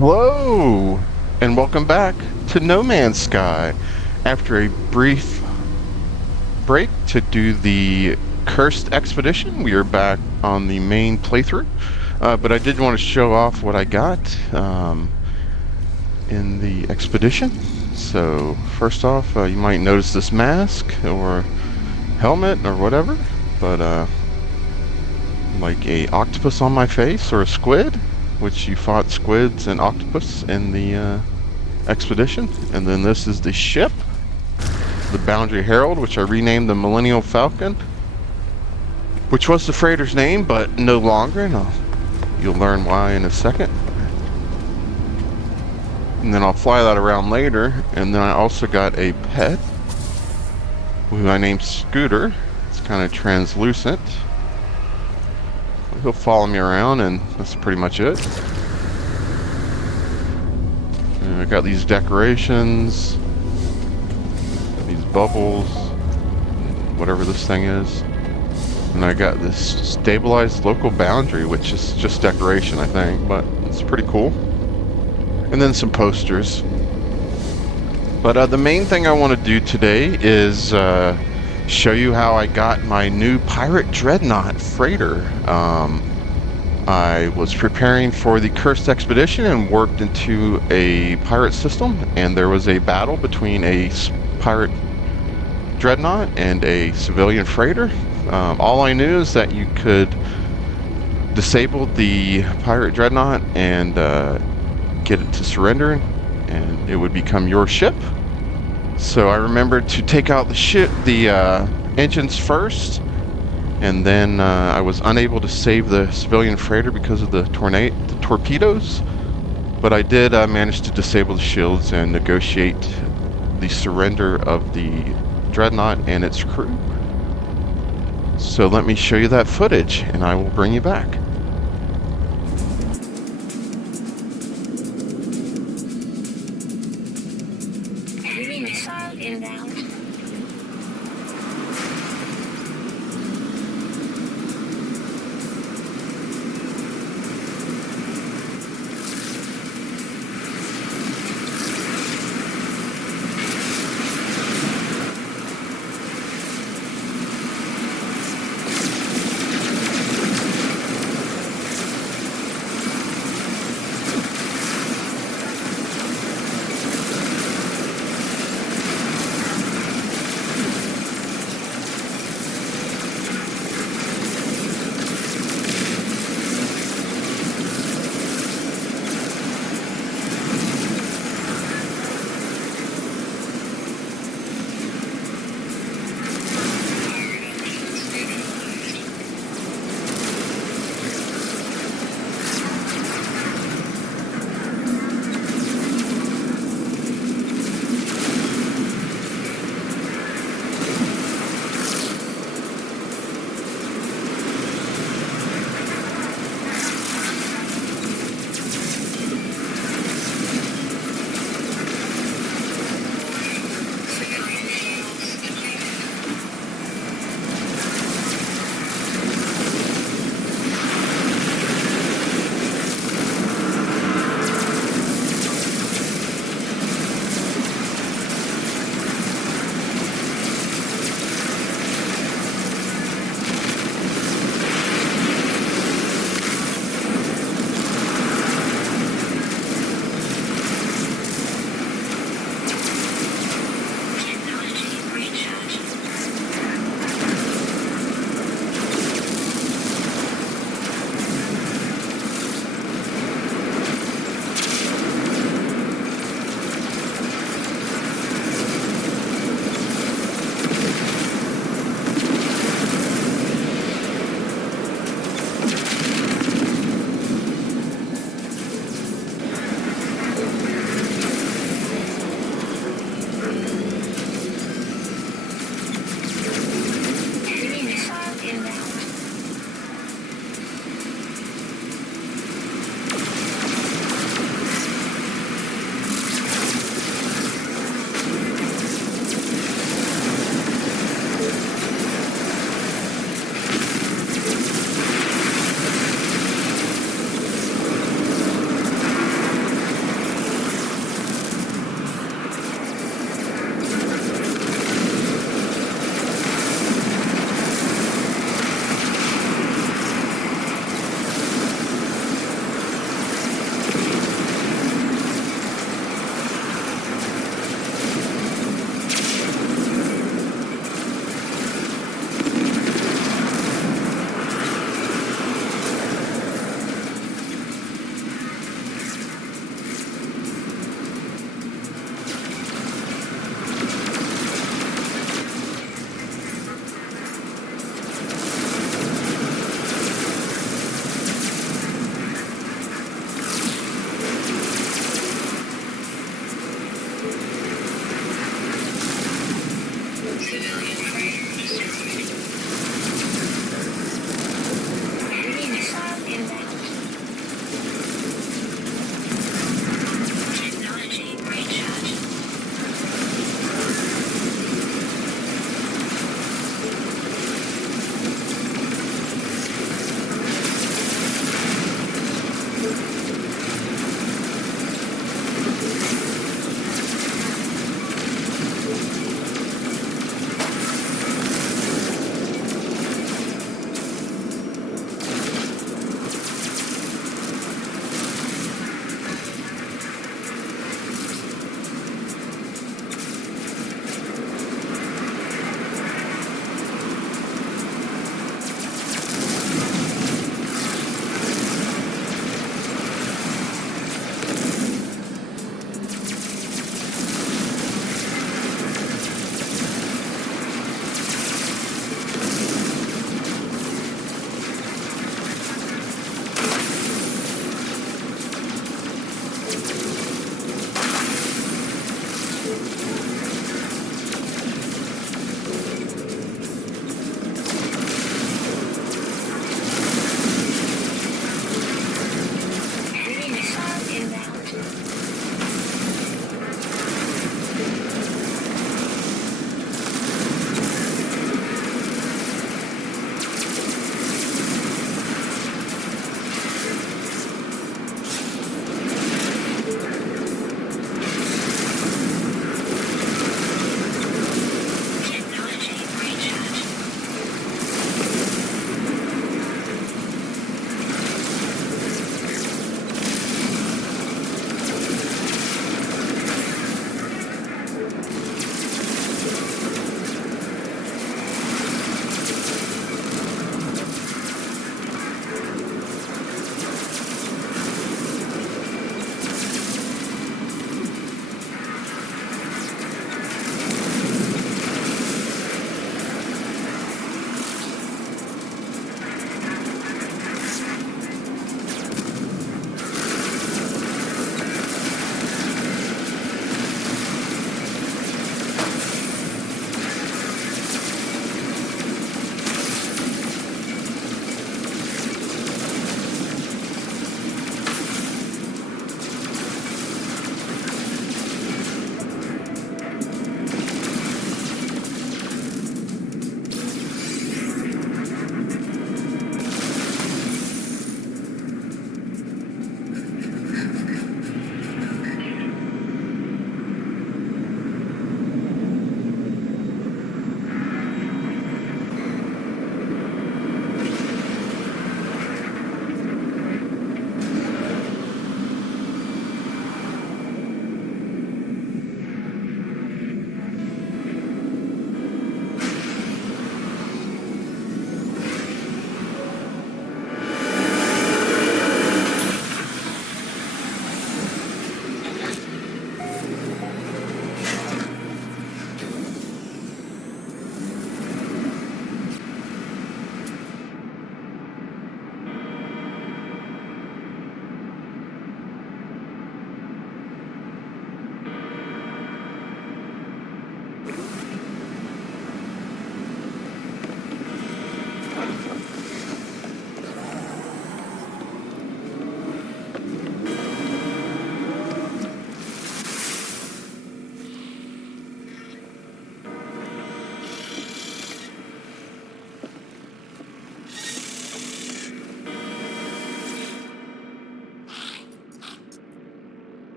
Hello, and welcome back to No Man's Sky. After a brief break to do the Cursed Expedition, we are back on the main playthrough. But I did want to show off what I got in the expedition. So, first off, you might notice this mask or helmet or whatever, but like a octopus on my face or a squid, which you fought squids and octopus in the expedition. And then this is the ship, the Boundary Herald, which I renamed the Millennial Falcon, which was the freighter's name, but no longer, and you'll learn why in a second. And then I'll fly that around later. And then I also got a pet, who I named Scooter. It's kind of translucent. He'll follow me around, and that's pretty much it. And I got these decorations, these bubbles, whatever this thing is. And I got this stabilized local boundary, which is just decoration, I think, but it's pretty cool. And then some posters. But the main thing I want to do today is show you how I got my new Pirate Dreadnought freighter. I was preparing for the Cursed Expedition and warped into a pirate system, and there was a battle between a Pirate Dreadnought and a civilian freighter. All I knew is that you could disable the Pirate Dreadnought and get it to surrender, and it would become your ship. So I remembered to take out the engines first, and then I was unable to save the civilian freighter because of the torpedoes. But I did manage to disable the shields and negotiate the surrender of the Dreadnought and its crew. So let me show you that footage, and I will bring you back. Enemy missile inbound.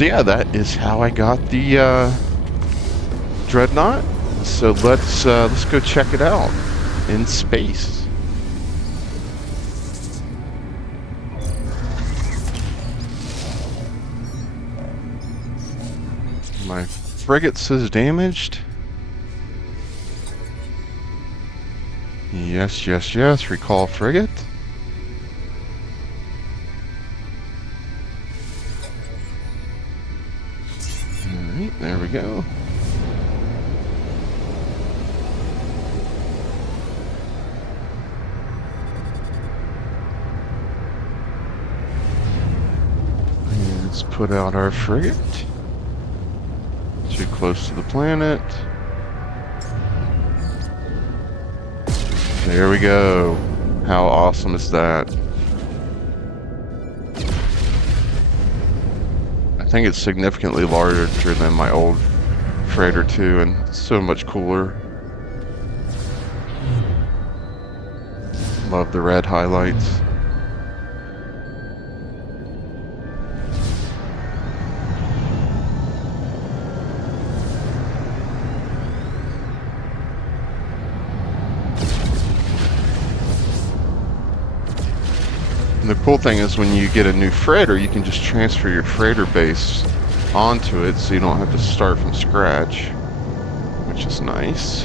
So yeah, that is how I got the Dreadnought. So let's go check it out in space. My frigate says damaged. Yes, yes, yes. Recall frigate. Alright, there we go. Let's put out our frigate. Too close to the planet. There we go. How awesome is that? I think it's significantly larger than my old freighter too, and so much cooler. Love the red highlights. And the cool thing is when you get a new freighter, you can just transfer your freighter base onto it so you don't have to start from scratch, which is nice.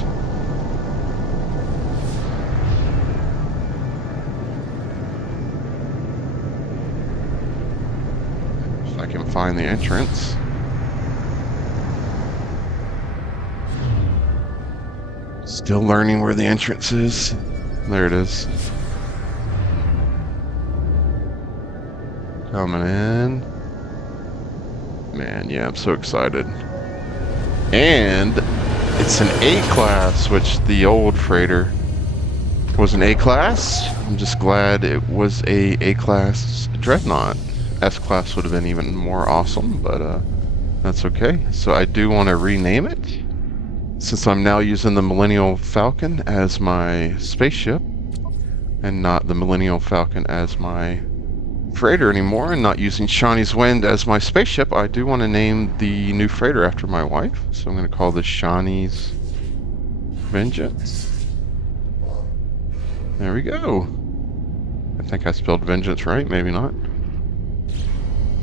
If I can find the entrance. Still learning where the entrance is. There it is. Coming in. Man, yeah, I'm so excited. And it's an A-class, which the old freighter was an A-class. I'm just glad it was a A-class Dreadnought. S-class would have been even more awesome, but that's okay. So I do want to rename it, since I'm now using the Millennial Falcon as my spaceship, and not the Millennial Falcon as my freighter anymore, and not using Shawnee's Wind as my spaceship. I do want to name the new freighter after my wife, so I'm going to call this Shawnee's Vengeance. There we go. I think I spelled vengeance right, maybe not.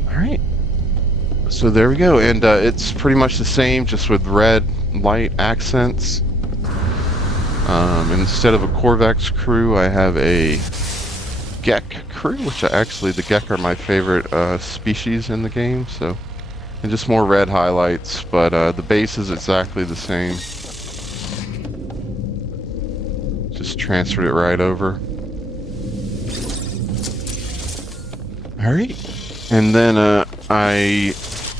Alright. So there we go, and it's pretty much the same, just with red light accents. Instead of a Korvax crew, I have a Gek crew, which the Gek are my favorite species in the game, so. And just more red highlights, but the base is exactly the same. Just transferred it right over. Alright. And then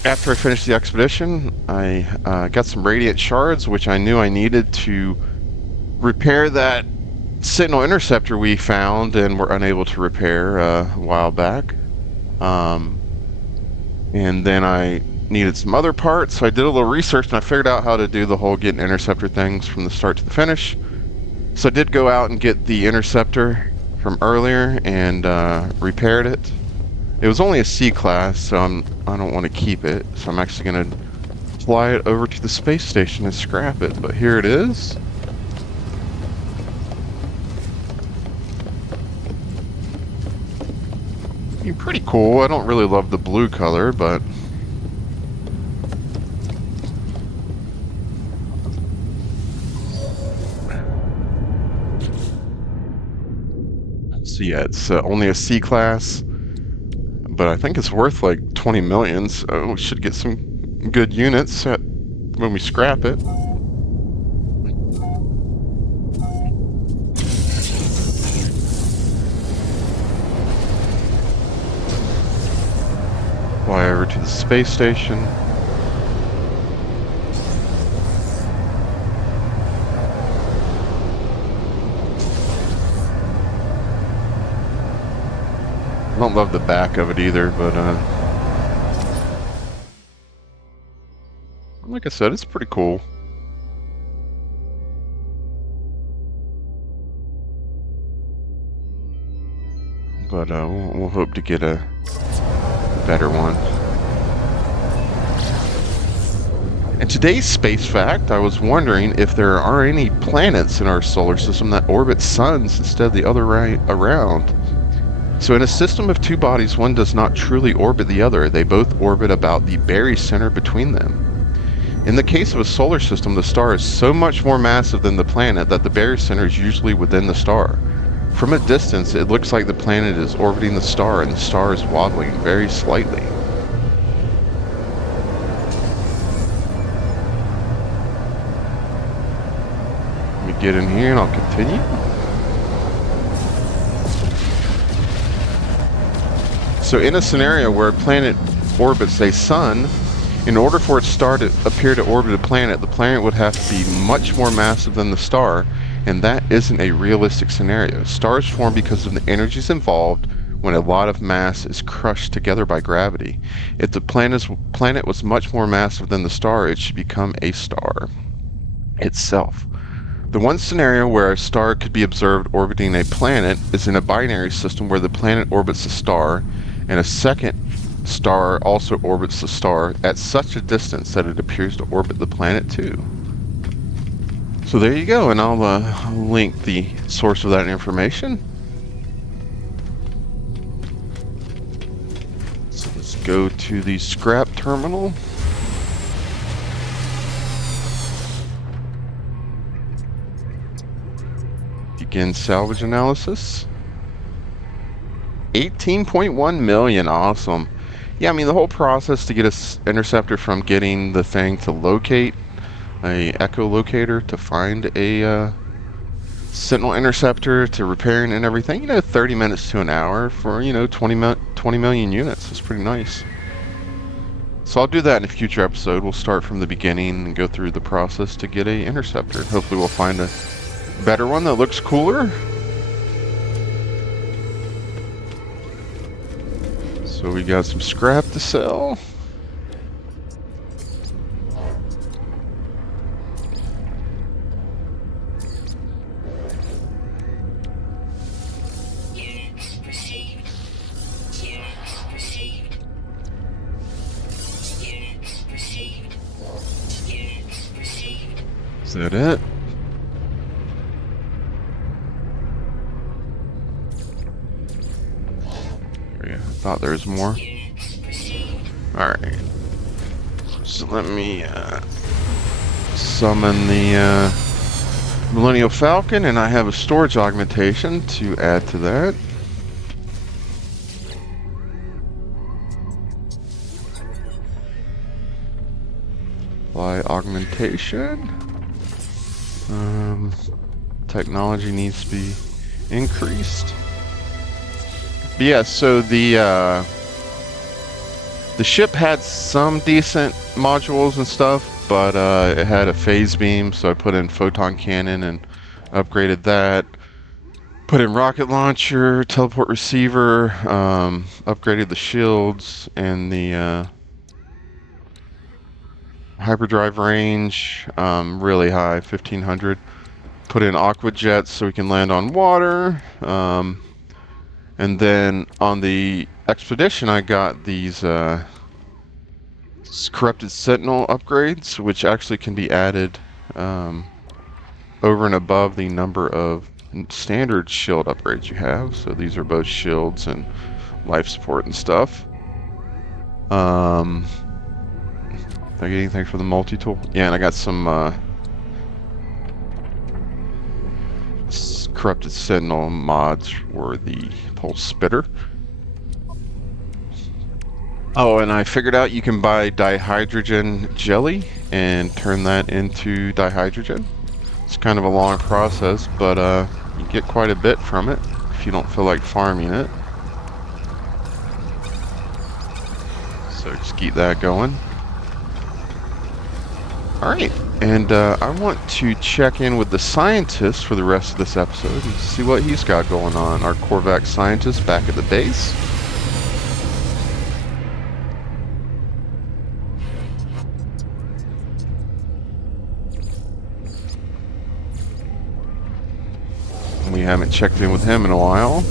after I finished the expedition, I got some radiant shards, which I knew I needed to repair that Sentinel interceptor we found and were unable to repair a while back. And then I needed some other parts, so I did a little research and I figured out how to do the whole getting interceptor things from the start to the finish. So I did go out and get the interceptor from earlier and repaired it. It was only a C class, so I don't want to keep it, so I'm actually going to fly it over to the space station and scrap it, but here it is. Pretty cool. I don't really love the blue color, but so yeah, it's only a C class, but I think it's worth like 20 million, so we should get some good units when we scrap it. Fly over to the space station. I don't love the back of it either, but like I said, it's pretty cool. But we'll hope to get a better one. In today's space fact, I was wondering if there are any planets in our solar system that orbit suns instead of the other way around. So in a system of two bodies, one does not truly orbit the other. They both orbit about the barycenter between them. In the case of a solar system, the star is so much more massive than the planet that the barycenter is usually within the star. From a distance, it looks like the planet is orbiting the star and the star is wobbling very slightly. Let me get in here and I'll continue. So in a scenario where a planet orbits a sun, in order for its star to appear to orbit a planet, the planet would have to be much more massive than the star, and that isn't a realistic scenario. Stars form because of the energies involved when a lot of mass is crushed together by gravity. If the planet was much more massive than the star, it should become a star itself. The one scenario where a star could be observed orbiting a planet is in a binary system where the planet orbits a star, and a second star also orbits the star at such a distance that it appears to orbit the planet too. So there you go, and I'll link the source of that information. So let's go to the scrap terminal. Begin salvage analysis. 18.1 million, awesome. Yeah, I mean, the whole process to get an interceptor from getting the thing to locate a echolocator to find a Sentinel interceptor to repairing and everything, 30 minutes to an hour for, 20 million units. It's pretty nice. So I'll do that in a future episode. We'll start from the beginning and go through the process to get a interceptor. Hopefully we'll find a better one that looks cooler. So we got some scrap to sell. Units received. Units received. Units received. Units received. Is that it? I thought there was more. Alright. So let me summon the Millennial Falcon, and I have a storage augmentation to add to that. Apply augmentation. Technology needs to be increased. But yeah, so the ship had some decent modules and stuff, but it had a phase beam, so I put in photon cannon and upgraded that. Put in rocket launcher, teleport receiver, upgraded the shields and the hyperdrive range, really high, 1500. Put in aqua jets so we can land on water. And then on the expedition, I got these corrupted sentinel upgrades, which actually can be added over and above the number of standard shield upgrades you have. So these are both shields and life support and stuff. Did I get anything for the multi-tool? Yeah, and I got some corrupted sentinel mods for the pulse spitter. Oh, and I figured out you can buy dihydrogen jelly and turn that into dihydrogen. It's kind of a long process, but you get quite a bit from it if you don't feel like farming it. So just keep that going. Alright, and I want to check in with the scientist for the rest of this episode and see what he's got going on. Our Korvax scientist back at the base. We haven't checked in with him in a while.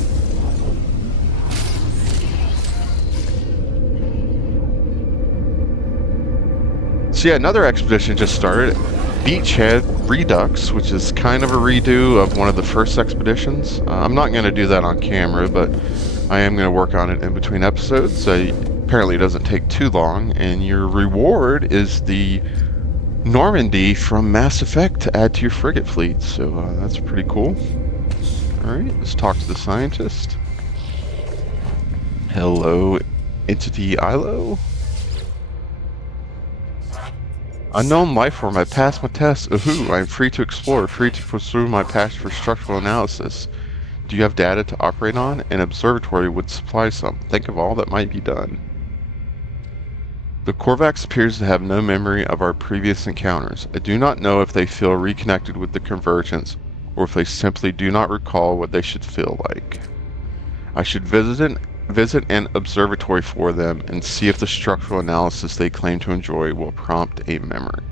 So yeah, another expedition just started. Beachhead Redux, which is kind of a redo of one of the first expeditions. I'm not going to do that on camera, but I am going to work on it in between episodes. Apparently it doesn't take too long, and your reward is the Normandy from Mass Effect to add to your frigate fleet, so that's pretty cool. Alright, let's talk to the scientist. Hello, Entity ILO? Unknown life form, I passed my test. Ooh, I'm free to explore, free to pursue my passion for structural analysis. Do you have data to operate on? An observatory would supply some. Think of all that might be done. The Korvax appears to have no memory of our previous encounters. I do not know if they feel reconnected with the Convergence, or if they simply do not recall what they should feel like. I should visit an observatory for them and see if the structural analysis they claim to enjoy will prompt a memory.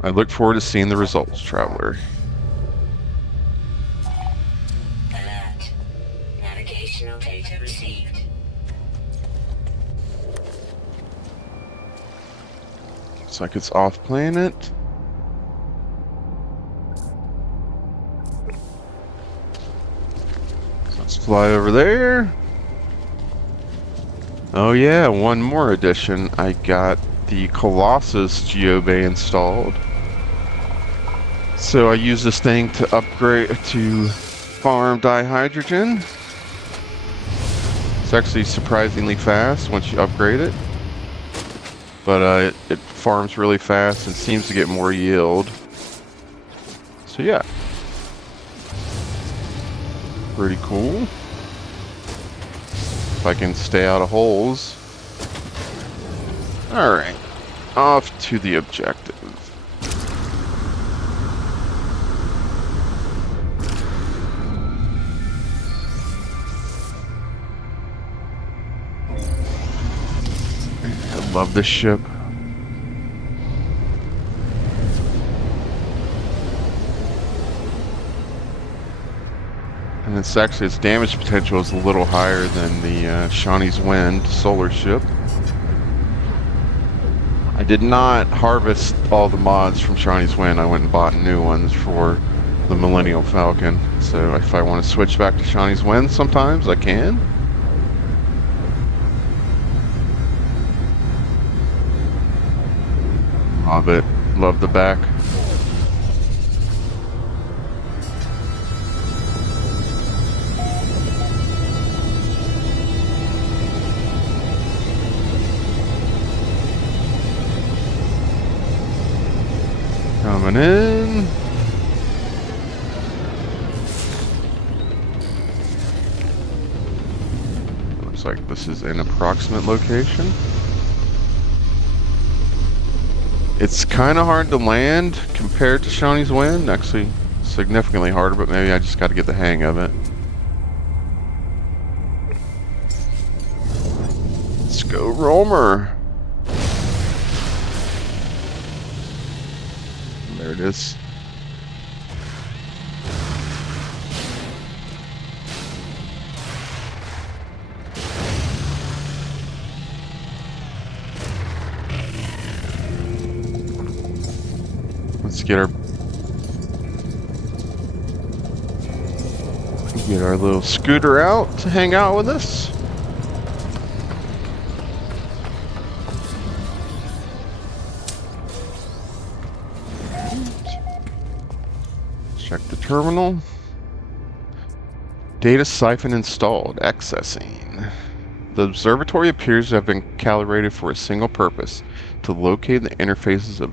I look forward to seeing the results, Traveler. Alert. Navigational data received. Looks like it's off planet. Let's fly over there. Oh yeah, one more addition. I got the Colossus Geobay installed. So I use this thing to upgrade to farm dihydrogen. It's actually surprisingly fast once you upgrade it. But it farms really fast and seems to get more yield. So yeah. Pretty cool. If I can stay out of holes. Alright. Off to the objective. I love this ship. And it's actually, its damage potential is a little higher than the Shawnee's Wind solar ship. I did not harvest all the mods from Shawnee's Wind. I went and bought new ones for the Millennial Falcon. So if I want to switch back to Shawnee's Wind sometimes, I can. Love it. Love the back. Coming in. Looks like this is an approximate location. It's kind of hard to land compared to Shawnee's Wind. Actually, significantly harder, but maybe I just got to get the hang of it. Let's go, Roamer. There it is. Let's get our little scooter out to hang out with us. Check the terminal. Data siphon installed. Accessing. The observatory appears to have been calibrated for a single purpose: to locate the interfaces of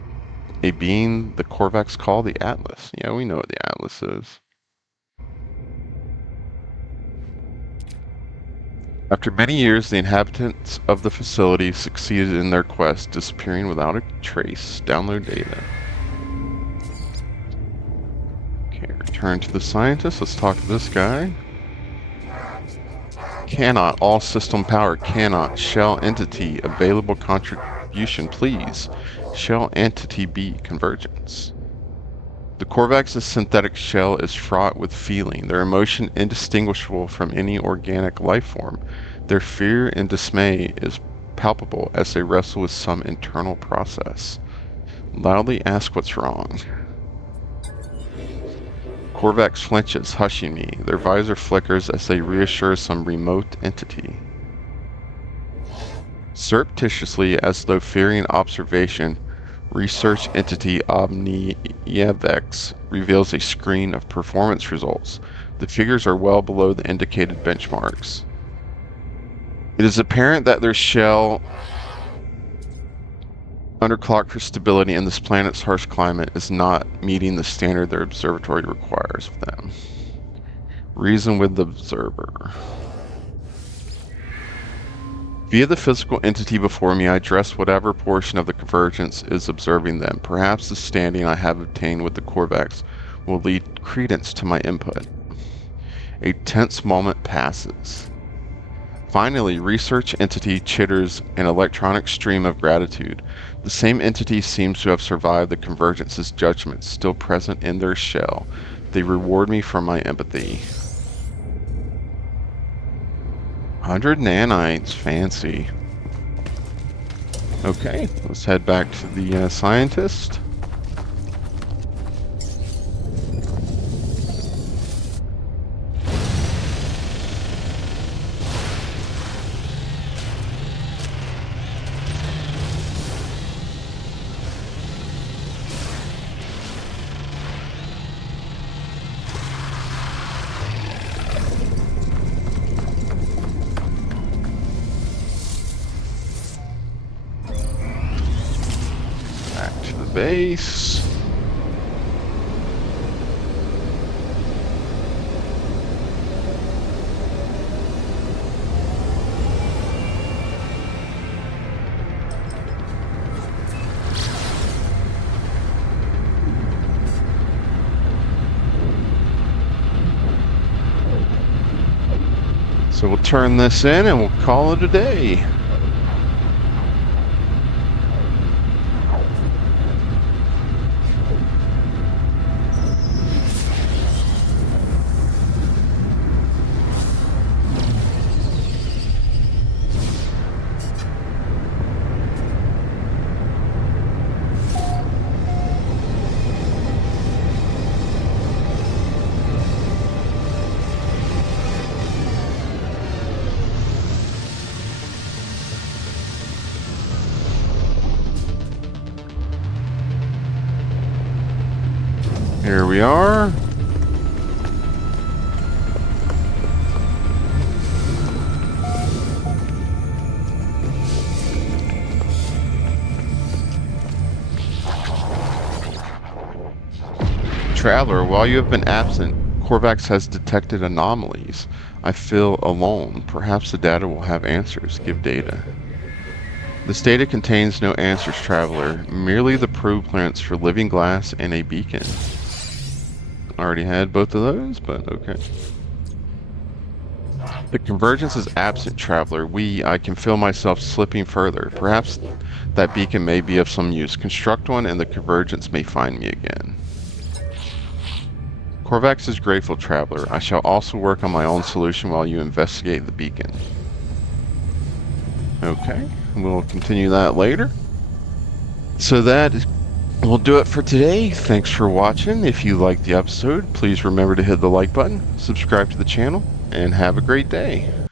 a being the Korvax call the Atlas. Yeah, we know what the Atlas is. After many years, the inhabitants of the facility succeeded in their quest, disappearing without a trace. Download data. Okay, return to the scientist. Let's talk to this guy. Cannot. All system power. Cannot. Shell entity. Available contribution, please. Shell entity B. Convergence. The Korvax's synthetic shell is fraught with feeling, their emotion indistinguishable from any organic life form. Their fear and dismay is palpable as they wrestle with some internal process. Loudly ask what's wrong. Korvax flinches, hushing me. Their visor flickers as they reassure some remote entity. Surreptitiously, as though fearing observation, research entity Omnievex reveals a screen of performance results. The figures are well below the indicated benchmarks. It is apparent that their shell, underclocked for stability in this planet's harsh climate, is not meeting the standard their observatory requires of them. Reason with the observer. Via the physical entity before me, I address whatever portion of the convergence is observing them. Perhaps the standing I have obtained with the Korvax will lead credence to my input. A tense moment passes. Finally, research entity chitters an electronic stream of gratitude. The same entity seems to have survived the convergence's judgment, still present in their shell. They reward me for my empathy. 100 nanites, fancy. Okay, let's head back to the scientist. Base. So we'll turn this in and we'll call it a day. Here we are. Traveler, while you have been absent, Korvax has detected anomalies. I feel alone. Perhaps the data will have answers. Give data. This data contains no answers, Traveler. Merely the probe plants for living glass and a beacon. Already had both of those, but okay. The convergence is absent, Traveler. I can feel myself slipping further. Perhaps that beacon may be of some use. Construct one and the convergence may find me again. Korvax is grateful, Traveler. I shall also work on my own solution while you investigate the beacon. Okay, we'll continue that later. So that will do it for today. Thanks for watching. If you liked the episode, please remember to hit the like button, subscribe to the channel, and have a great day.